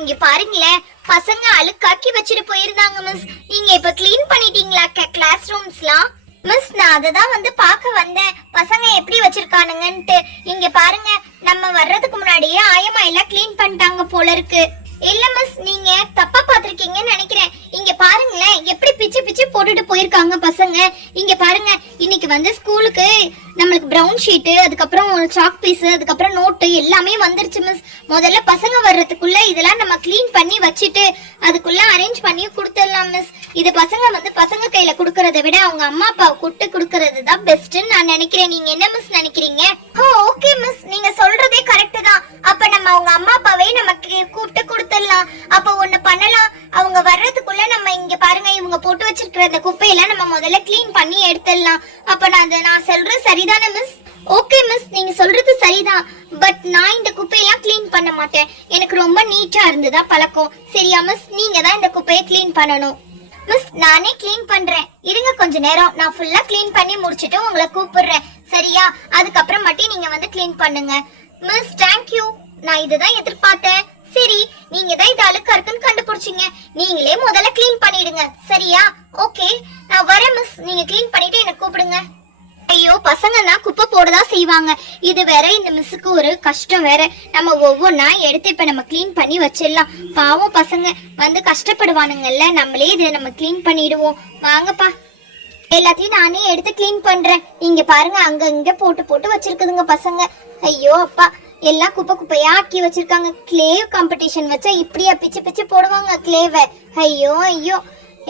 இங்க பாருங்களேன், பசங்க அழுக்காக்கி வச்சுட்டு போயிருந்தாங்க மிஸ். நீங்க இப்ப கிளீன் பண்ணிட்டீங்களா கிளாஸ் ரூம்ஸ்லாம்? மிஸ், நான் அததான் வந்து பார்க்க வந்தேன், பசங்க எப்படி வச்சிருக்கானுங்கன்ட்டு. இங்க பாருங்க, நம்ம வர்றதுக்கு முன்னாடியே ஆயமா எல்லாம் கிளீன் பண்ணிட்டாங்க போல இருக்கு. இல்ல மிஸ், நீங்க தப்பா பாத்திருக்கீங்கன்னு நினைக்கிறேன். இங்க பாருங்களேன், எப்படி பிச்சு பிச்சு போட்டுட்டு போயிருக்காங்க பசங்க. இங்க பாருங்க, இன்னைக்கு வந்து ஸ்கூலுக்கு நம்மளுக்கு பிரவுன் ஷீட்டு, அதுக்கப்புறம் சாக் பீஸ், அதுக்கப்புறம் நோட்டு எல்லாமே வந்துருச்சு மிஸ். முதல்ல பசங்க வர்றதுக்குள்ள இதெல்லாம் நம்ம கிளீன் பண்ணி வச்சுட்டு அதுக்குள்ள அரேஞ்ச் பண்ணி கொடுத்துடலாம் மிஸ். இது பசங்க வந்து பசங்க கையில கொடுக்கறத விட அவங்க அம்மா அப்பா கூட்டு கொடுக்கறது தான் பெஸ்ட்னு நான் நினைக்கிறேன். நீங்க என்ன மிஸ் நினைக்கிறீங்க? ஓகே மிஸ், நீங்க சொல்றதே கரெக்ட் தான். அப்ப நம்ம அவங்க அம்மா அப்பாவே நமக்கு கூப்பிட்டு கொடுத்துடலாம். அப்ப ஒண்ணு பண்ணலாம், அவங்க வர்றதுக்குள்ள நம்ம இங்க பாருங்க, இவங்க போட்டு வச்சிருக்கிற அந்த குப்பையெல்லாம் நம்ம முதல்ல கிளீன் பண்ணி எடுத்துடலாம். அப்ப நான் சொல்றது சரிதானே மிஸ்? ஓகே மிஸ், நீங்க சொல்றது சரிதான். பட் நான் இந்த குப்பையெல்லாம் கிளீன் பண்ண மாட்டேன். எனக்கு ரொம்ப நீட்டா இருந்ததா பழக்கம். சரியா மிஸ்? நீங்க தான் இந்த குப்பையை கிளீன் பண்ணணும். மிஸ், நானே கிளீன் பண்றேன், இருங்க கொஞ்ச நேரம். நான் ஃபுல்லா கிளீன் பண்ணி முடிச்சிட்டு உங்களை கூப்பிடுறேன், சரியா? அதுக்கப்புறம் மட்டும் நீங்க வந்து கிளீன் பண்ணுங்க. Miss, thank you. நான் இதுதான் எதிர்பார்த்தேன். சரி, நீங்க தான் இது அழுக்கா இருக்குன்னு கண்டுபிடிச்சீங்க, நீங்களே முதல்ல கிளீன் பண்ணிடுங்க, சரியா? ஓகே, நான் வரேன் மிஸ். நீங்க கிளீன் பண்ணிட்டு என்ன கூப்பிடுங்க. ஐயோ, பசங்கன்னா குப்பை போடதான் செய்வாங்க. இது வேற இந்த மிஸ்ஸுக்கு ஒரு கஷ்டம் வேற. நம்ம ஒவ்வொன்னா எடுத்து இப்ப நம்ம கிளீன் பண்ணி வச்சிடலாம். பாவம் பசங்க வந்து கஷ்டப்படுவானுங்கல்ல, நம்மளே இதை நம்ம கிளீன் பண்ணிடுவோம். வாங்கப்பா, எல்லாத்தையும் நானே எடுத்து கிளீன் பண்றேன். இங்க பாருங்க, அங்க இங்க போட்டு போட்டு வச்சிருக்குதுங்க பசங்க. ஐயோ அப்பா, எல்லாம் குப்பை குப்பையா ஆக்கி வச்சிருக்காங்க. கிளேவ் காம்படிஷன் வச்சா இப்படியா பிச்சு பிச்சு போடுவாங்க கிளேவை? ஐயோ ஐயோ,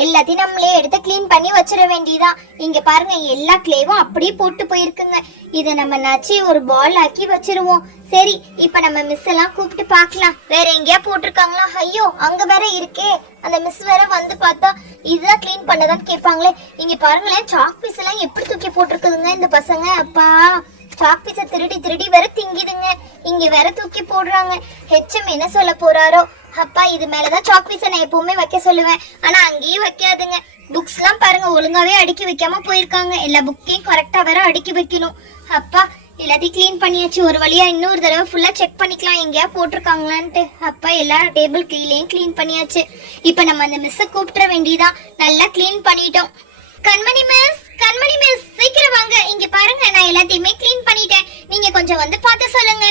எல்லாத்தையும் நம்மளே எடுத்து கிளீன் பண்ணி வச்சிட வேண்டியதான். இங்க பாருங்க, எல்லா கிளேவும் அப்படியே போட்டு போயிருக்குங்க. இதை நம்ம நச்சு ஒரு பால் ஆக்கி வச்சிருவோம். சரி, இப்ப நம்ம மிஸ் எல்லாம் கூப்பிட்டு பார்க்கலாம், வேற எங்கேயா போட்டிருக்காங்களா? ஐயோ, அங்க வேற இருக்கே. அந்த மிஸ் வேற வந்து பார்த்தா இதுதான் கிளீன் பண்ணதான் கேட்பாங்களே. இங்க பாருங்களேன், சாக் பீஸ் எல்லாம் எப்படி தூக்கி போட்டிருக்குதுங்க இந்த பசங்க. அப்பா, சாக் பீஸை திருடி திருடி வேற திங்கிதுங்க. இங்க வேற தூக்கி போடுறாங்க. ஹெச்எம் என்ன சொல்ல போறாரோ? அப்பா, இது மேலதான் சாக் பீஸை நான் எப்பவுமே வைக்க சொல்லுவேன், ஆனா அங்கேயும் வைக்காதுங்க. புக்ஸ் எல்லாம் பாருங்க, ஒழுங்காவே அடுக்கி வைக்காம போயிருக்காங்க. எல்லா புக்கையும் கரெக்டா வேற அடுக்கி வைக்கணும். அப்பா, எல்லாத்தையும் கிளீன் பண்ணியாச்சு. ஒரு வழியா இன்னொரு தடவை ஃபுல்லா செக் பண்ணிக்கலாம் எங்கேயா போட்டிருக்காங்களான்ட்டு. அப்பா, எல்லா டேபிள் கீழேயும் கிளீன் பண்ணியாச்சு. இப்ப நம்ம அந்த மிஸ்ஸை கூப்பிட வேண்டியதான். நல்லா கிளீன் பண்ணிட்டோம். கண்மணி மிஸ், கண்மணி மிஸ், சீக்கிரம் வாங்க. இங்க பாருங்க, நான் எல்லாத்தையுமே கிளீன் பண்ணிட்டேன். நீங்க கொஞ்சம் வந்து பார்த்து சொல்லுங்க.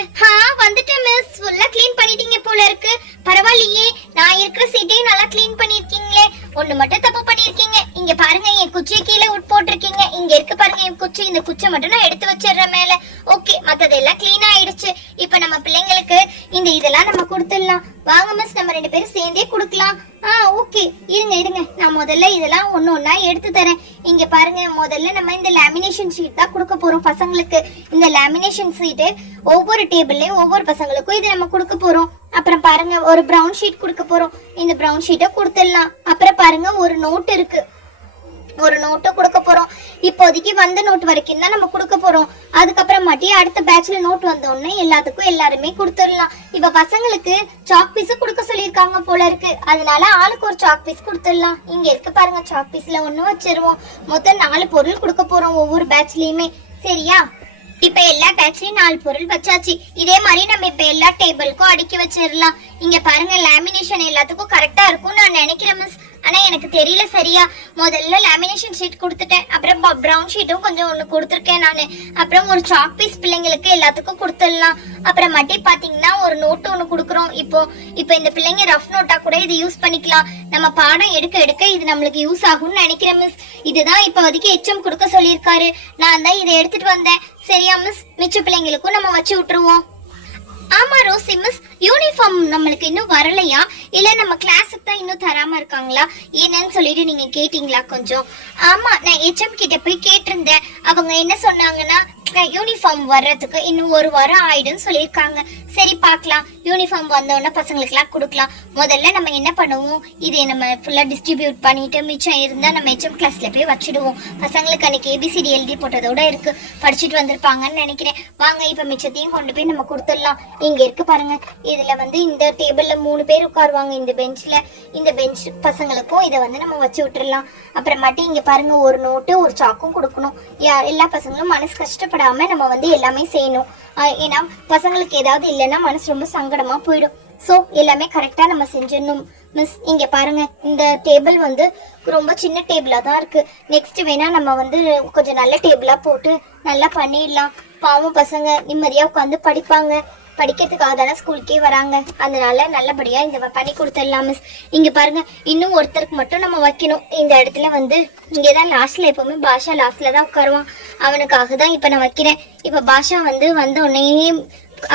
வந்துட்டேன் மிஸ். ஃபுல்லா கிளீன் பண்ணிட்டீங்க போல இருக்கு. பரவாயில்லையே, நான் இருக்கிற சீட்டையும் நல்லா கிளீன் பண்ணிருக்கீங்களே. ஒண்ணு மட்டும் தப்பு பண்ணிருக்கீங்க. இங்க பாருங்க, என் குச்சியை கீழே போட்டிருக்கீங்க. இங்க இருக்கு பாருங்க என் குச்சி. இந்த குச்சை மட்டும் நான் எடுத்து வச்சிடுறேன் மேல. ஓகே, மத்ததெல்லாம் கிளீன் ஆயிடுச்சு. இப்ப நம்ம பிள்ளைங்களுக்கு இந்த இதெல்லாம் நம்ம கொடுத்துடலாம். வாங்க மிஸ், நம்ம ரெண்டு பேரும் சேர்ந்தே கொடுக்கலாம். ஓகே, இருங்க இருங்க, நான் முதல்ல இதெல்லாம் ஒன்னு ஒன்னா எடுத்து தரேன். இங்க பாருங்க, முதல்ல நம்ம இந்த லேமினேஷன் ஷீட் தான் கொடுக்க போறோம் பசங்களுக்கு. இந்த லேமினேஷன் ஷீட் ஒவ்வொரு டேபிள்லயும் ஒவ்வொரு பசங்களுக்கும் இது நம்ம கொடுக்க போறோம். அப்புறம் பாருங்க, ஒரு பிரவுன் ஷீட் கொடுக்க போறோம். இந்த பிரவுன் ஷீட்டை கொடுத்துடலாம். அப்புறம் பாருங்க, ஒரு நோட் இருக்கு, ஒரு நோட்டு கொடுக்க போறோம். இப்போதைக்கு வந்த நோட் வரைக்கும் தான் நம்ம கொடுக்க போறோம். அதுக்கப்புறம் மட்டும் அடுத்த பேட்ச்ல நோட் வந்தோடனே எல்லாத்துக்கும் எல்லாருமே கொடுத்துடலாம். இப்ப பசங்களுக்கு சாக் பீஸ் கொடுக்க சொல்லியிருக்காங்க போல இருக்கு, அதனால ஆளுக்கு ஒரு சாக் பீஸ் கொடுத்துடலாம். இங்க இருக்கு பாருங்க, சாக் பீஸ்ல ஒண்ணு வச்சிருவோம். மொத்தம் 4 பொருள் கொடுக்க போறோம் ஒவ்வொரு பேட்ச்லயுமே, சரியா? இப்ப எல்லா பேட்ச்லயும் 4 பொருள் வச்சாச்சு. இதே மாதிரி நம்ம இப்ப எல்லா டேபிளுக்கும் அடுக்கி வச்சிடலாம். இங்க பாருங்க, லேமினேஷன் எல்லாத்துக்கும் கரெக்டா இருக்கும் நான் நினைக்கிறேன் மிஸ். ஆனா எனக்கு தெரியல சரியா. முதல்ல லேமினேஷன் ஷீட் கொடுத்துட்டேன், அப்புறம் பிரவுன் ஷீட்டும் கொஞ்சம் ஒண்ணு கொடுத்துருக்கேன் நானு. அப்புறம் ஒரு சாக் பீஸ் பிள்ளைங்களுக்கு எல்லாத்துக்கும் கொடுத்துடலாம். அப்புறம் மட்டும் பாத்தீங்கன்னா ஒரு நோட்டு ஒண்ணு கொடுக்குறோம். இப்போ இந்த பிள்ளைங்க ரஃப் நோட்டா கூட இது யூஸ் பண்ணிக்கலாம். நம்ம பாடம் எடுக்க எடுக்க இது நம்மளுக்கு யூஸ் ஆகும்னு நினைக்கிறேன் மிஸ். இதுதான் இப்போதைக்கு எச்எம் கொடுக்க சொல்லியிருக்காரு. நான் தான் இதை எடுத்துட்டு வந்தேன், சரியா மிஸ்? மிச்ச பிள்ளைங்களுக்கும் நம்ம வச்சு விட்டுருவோம். ஆமா ரோசி மிஸ், யூனிஃபார்ம் நம்மளுக்கு இன்னும் வரலையா, இல்ல நம்ம கிளாஸுக்கு தான் இன்னும் தராம இருக்காங்களா, என்னன்னு சொல்லிட்டு நீங்க கேட்டீங்களா கொஞ்சம்? ஆமா, நான் ஹெச்எம் கிட்ட போய் கேட்டிருந்தேன். அவங்க என்ன சொன்னாங்கன்னா, யூனிஃபார்ம் வர்றதுக்கு இன்னும் 1 வாரம் ஆயிடுன்னு சொல்லியிருக்காங்க. சரி, பார்க்கலாம். யூனிஃபார்ம் வந்தோடனே பசங்களுக்குலாம் கொடுக்கலாம். முதல்ல நம்ம என்ன பண்ணுவோம், இதை நம்ம ஃபுல்லா டிஸ்ட்ரிபியூட் பண்ணிட்டு மிச்சம் இருந்தா நம்ம ஹெச்எம் கிளாஸ்ல போய் வச்சிடுவோம். பசங்களுக்கு அன்னைக்கு ஏபிசிடி எழுதி போட்டதோட இருக்கு, படிச்சுட்டு வந்திருப்பாங்கன்னு நினைக்கிறேன். வாங்க, இப்ப மிச்சத்தையும் கொண்டு போய் நம்ம கொடுத்துடலாம். இங்க இருக்கு பாருங்க, இதுல வந்து இந்த டேபிள்ல 3 பேர் உட்காருவாங்க. இந்த பெஞ்ச்ல, இந்த பெஞ்ச் பசங்களுக்கும் இதை வந்து நம்ம வச்சு விட்டுறலாம். அப்புறமாட்டி இங்க பாருங்க, ஒரு நோட்டு ஒரு சாக்கும் கொடுக்கணும். எல்லா பசங்களும் மனசு கஷ்டப்படாம நம்ம வந்து எல்லாமே செய்யணும். ஏன்னா பசங்களுக்கு ஏதாவது இல்லைன்னா மனசு ரொம்ப சங்கடமா போயிடும். ஸோ எல்லாமே கரெக்டா நம்ம செஞ்சிடணும் மிஸ். இங்க பாருங்க, இந்த டேபிள் வந்து ரொம்ப சின்ன டேபிளா தான் இருக்கு. நெக்ஸ்ட் வேணா நம்ம வந்து கொஞ்சம் நல்ல டேபிளா போட்டு நல்லா பண்ணிடலாம். பாவம் பசங்க நிம்மதியா உட்காந்து படிப்பாங்க. படிக்கிறதுக்காக தானே ஸ்கூலுக்கே வராங்க. அதனால நல்லபடியா இந்த பண்ணி கொடுத்துடலாம் மிஸ். இங்க பாருங்க, இன்னும் ஒருத்தருக்கு மட்டும் நம்ம வைக்கணும். இந்த இடத்துல வந்து இங்கேதான் லாஸ்ட்ல, எப்பவுமே பாஷா லாஸ்ட்ல தான் உட்காருவான். அவனுக்காக தான் இப்ப நான் வைக்கிறேன். இப்ப பாஷா வந்து வந்த உடனே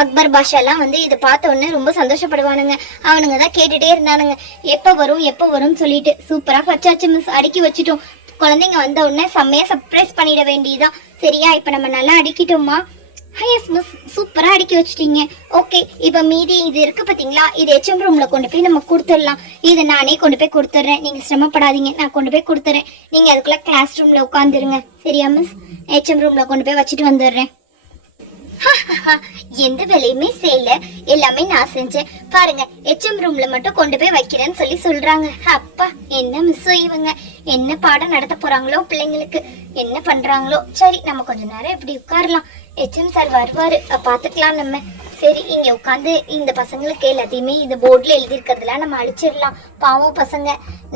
அக்பர் பாஷாலாம் வந்து இதை பார்த்த உடனே ரொம்ப சந்தோஷப்படுவானுங்க. அவனுங்க தான் கேட்டுட்டே இருந்தானுங்க, எப்போ வரும்னு சொல்லிட்டு. சூப்பரா வச்சாச்சு மிஸ், அடுக்கி வச்சுட்டோம். குழந்தைங்க வந்த உடனே செம்மையா சர்ப்ரைஸ் பண்ணிட வேண்டியதுதான். சரியா? இப்ப நம்ம நல்லா அடிக்கிட்டோமா? எஸ் மிஸ், சூப்பரா அடுக்கி வச்சுட்டீங்க. ஓகே, இப்ப மீதி இது இருக்கு பாத்தீங்களா, இது HM ரூம்ல கொண்டு போய் நம்ம கொடுத்துடலாம். இதை நானே கொண்டு போய் கொடுத்துட்றேன், நீங்க சிரமப்படாதீங்க, நான் கொண்டு போய் கொடுத்துறேன். நீங்க அதுக்குள்ள கிளாஸ் ரூம்ல உட்காந்துருங்க. சரியா மிஸ்? HM ரூம்ல கொண்டு போய் வச்சுட்டு வந்துடுறேன். எந்த வேலையுமே செய்யல, எல்லாமே நான் செஞ்சேன். பாருங்க, HM ரூம்ல மட்டும் கொண்டு போய் வைக்கிறேன்னு சொல்லி சொல்றாங்க. அப்பா, என்ன மிஸ் இவங்க, என்ன பாடம் நடத்த போறாங்களோ, பிள்ளைங்களுக்கு என்ன பண்றாங்களோ. சரி, நம்ம கொஞ்ச நேரம் இப்படி உட்காரலாம். HM சார் வருவாரு, பாத்துக்கலாம் நம்ம. சரி, இங்க உட்காந்து இந்த பசங்களுக்கு எல்லாத்தையுமே இந்த போர்ட்ல எழுதி இருக்கிறதுலாம் நம்ம அழிச்சிடலாம். பாவம் பசங்க,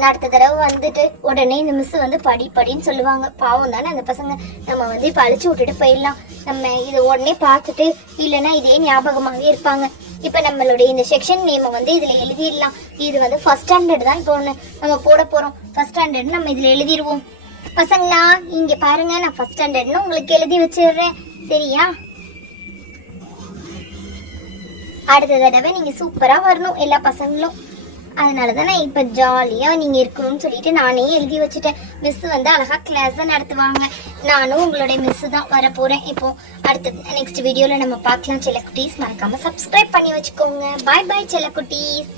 அடுத்த தடவை வந்துட்டு உடனே இந்த மிஸ் வந்து படின்னு சொல்லுவாங்க. பாவம் தானே அந்த பசங்க. நம்ம வந்து இப்ப அழிச்சு விட்டுட்டு போயிடலாம். நம்ம இதை உடனே பார்த்துட்டு, இல்லைன்னா இதே ஞாபகமாவே இருப்பாங்க. இப்ப நம்மளுடைய இந்த செக்ஷன் நேம் வந்து இதுல எழுதிடலாம். இது வந்து ஃபர்ஸ்ட் ஸ்டாண்டர்ட் தான் இப்போ ஒண்ணு நம்ம போட போறோம். ஃபர்ஸ்ட் ஸ்டாண்டர்ட் நம்ம இதுல எழுதிடுவோம். பசங்களா, இங்க பாருங்க, நான் ஃபர்ஸ்ட் ஸ்டாண்டர்ட்னு உங்களுக்கு எழுதி வச்சிடுறேன். சரியா? அடுத்த தடவை நீங்க சூப்பரா வரணும் எல்லா பசங்களும். அதனாலதான் நான் இப்ப ஜாலியா நீங்க இருக்கணும்னு சொல்லிட்டு நானே எழுதி வச்சுட்டேன். மிஸ் வந்து அழகா கிளாஸ் நடத்துவாங்க. நானும் உங்களுடைய மிஸ் தான் வர போறேன். இப்போ அடுத்த நெக்ஸ்ட் வீடியோல நம்ம பார்க்கலாம். செல்லக்குட்டீஸ், மறக்காம சப்ஸ்கிரைப் பண்ணி வச்சுக்கோங்க. பாய் பாய் செல்லக்குட்டீஸ்.